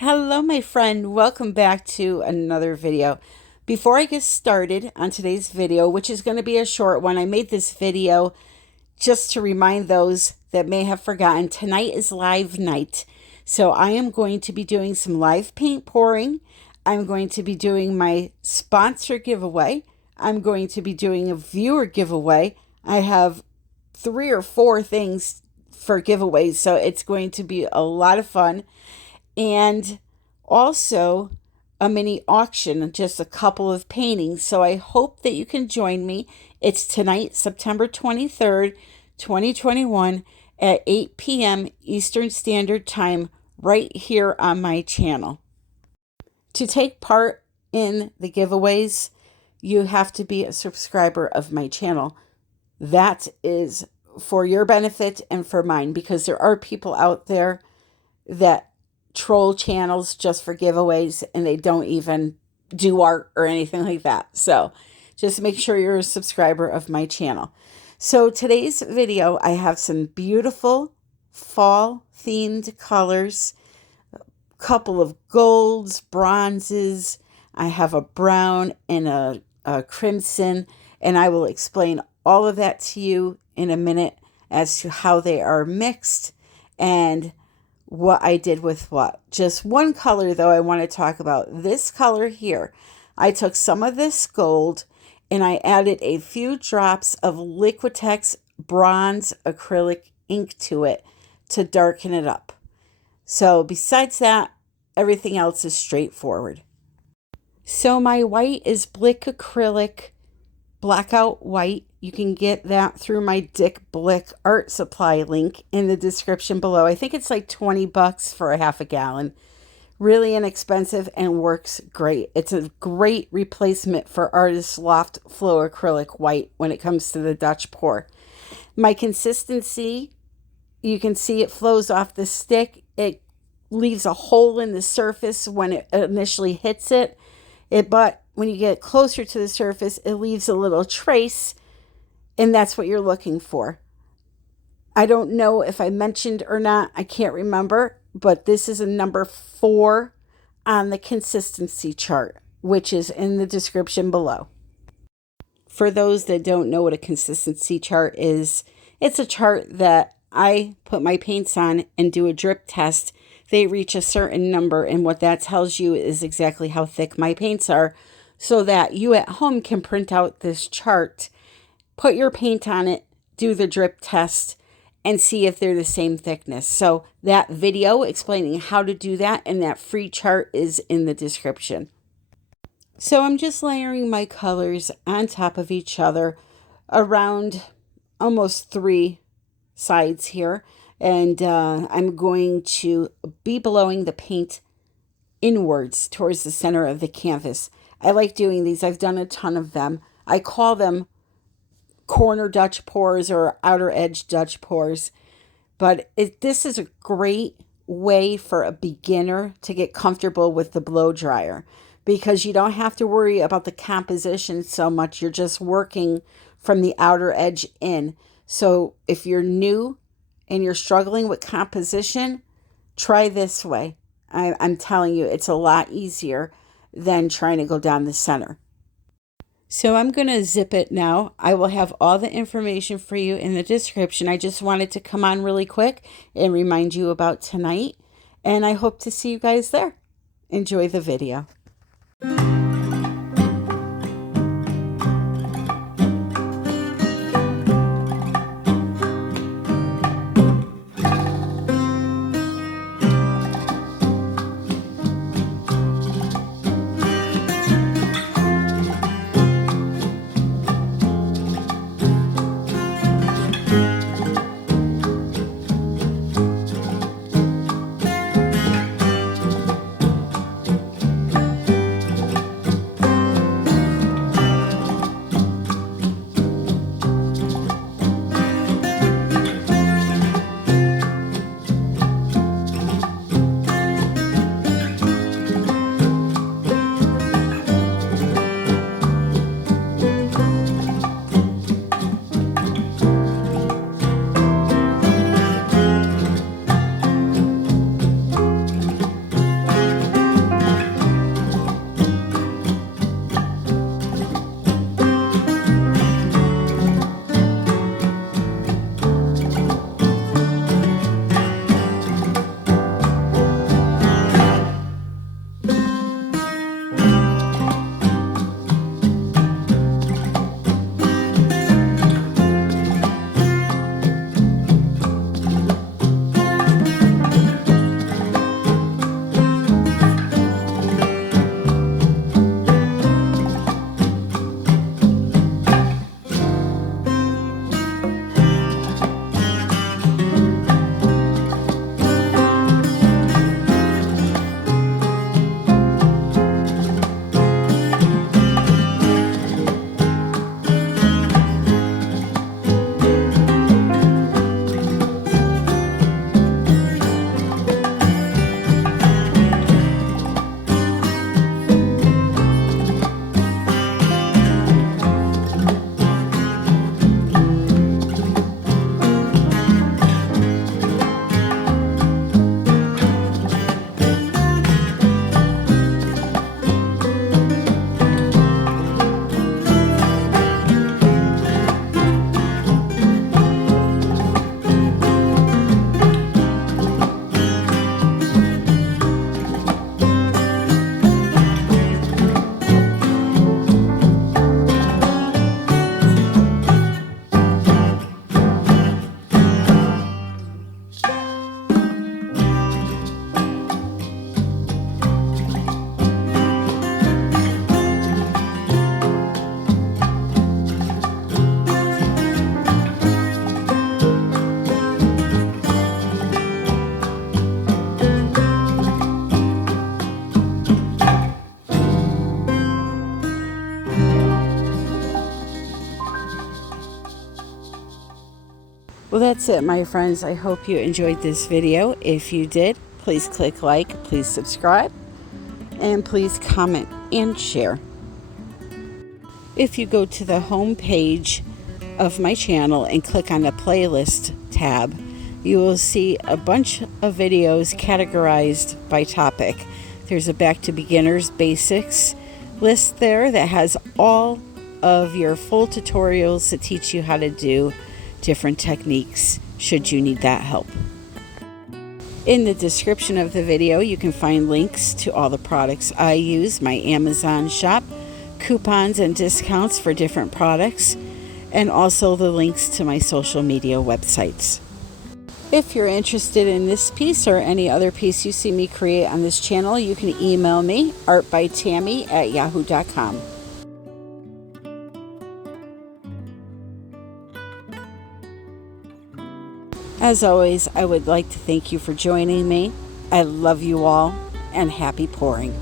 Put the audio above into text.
Hello, my friend. Welcome back to another video. Before I get started on today's video, which is going to be a short one, I made this video just to remind those that may have forgotten. Tonight is live night. So I am going to be doing some live paint pouring. I'm going to be doing my sponsor giveaway. I'm going to be doing a viewer giveaway. I have 3 or 4 things for giveaways, so it's going to be a lot of fun. And also a mini auction, just a couple of paintings. So I hope that you can join me. It's tonight, September 23rd, 2021 at 8 p.m. Eastern Standard Time, right here on my channel. To take part in the giveaways, you have to be a subscriber of my channel. That is for your benefit and for mine, because there are people out there that troll channels just for giveaways and they don't even do art or anything like that. So just make sure you're a subscriber of my channel. So today's video, I have some beautiful fall themed colors, a couple of golds, bronzes. I have a brown and a crimson, and I will explain all of that to you in a minute as to how they are mixed and what I did with what. Just one color though I want to talk about. This color here. I took some of this gold and I added a few drops of Liquitex bronze acrylic ink to it to darken it up. So besides that, everything else is straightforward. So my white is Blick Acrylic Blackout White. You can get that through my Dick Blick art supply link in the description below. I think it's like 20 bucks for a half a gallon. Really inexpensive and works great. It's a great replacement for Artist Loft Flow Acrylic White when it comes to the Dutch pour. My consistency, you can see it flows off the stick. It leaves a hole in the surface when it initially hits it. But when you get closer to the surface, it leaves a little trace, and that's what you're looking for. I don't know if I mentioned or not. I can't remember, but this is a number 4 on the consistency chart, which is in the description below. For those that don't know what a consistency chart is, it's a chart that I put my paints on and do a drip test. They reach a certain number, and what that tells you is exactly how thick my paints are, so that you at home can print out this chart, put your paint on it, do the drip test, and see if they're the same thickness. So that video explaining how to do that and that free chart is in the description. So I'm just layering my colors on top of each other around almost 3 sides here. And I'm going to be blowing the paint inwards towards the center of the canvas. I like doing these. I've done a ton of them. I call them corner Dutch pours or outer edge Dutch pours. But this is a great way for a beginner to get comfortable with the blow dryer, because you don't have to worry about the composition so much. You're just working from the outer edge in. So if you're new and you're struggling with composition, try this way. I'm telling you, it's a lot easier than trying to go down the center. So I'm going to zip it now. I will have all the information for you in the description. I just wanted to come on really quick and remind you about tonight, and I hope to see you guys there. Enjoy the video. Well, that's it, my friends. I hope you enjoyed this video. If you did, please click like, please subscribe, and please comment and share. If you go to the home page of my channel and click on the playlist tab, you will see a bunch of videos categorized by topic. There's a Back to Beginners Basics list there that has all of your full tutorials to teach you how to do different techniques should you need that help. In the description of the video, you can find links to all the products I use, my Amazon shop, coupons and discounts for different products, and also the links to my social media websites. If you're interested in this piece or any other piece you see me create on this channel, you can email me, artbytammy@yahoo.com. As always, I would like to thank you for joining me. I love you all, and happy pouring.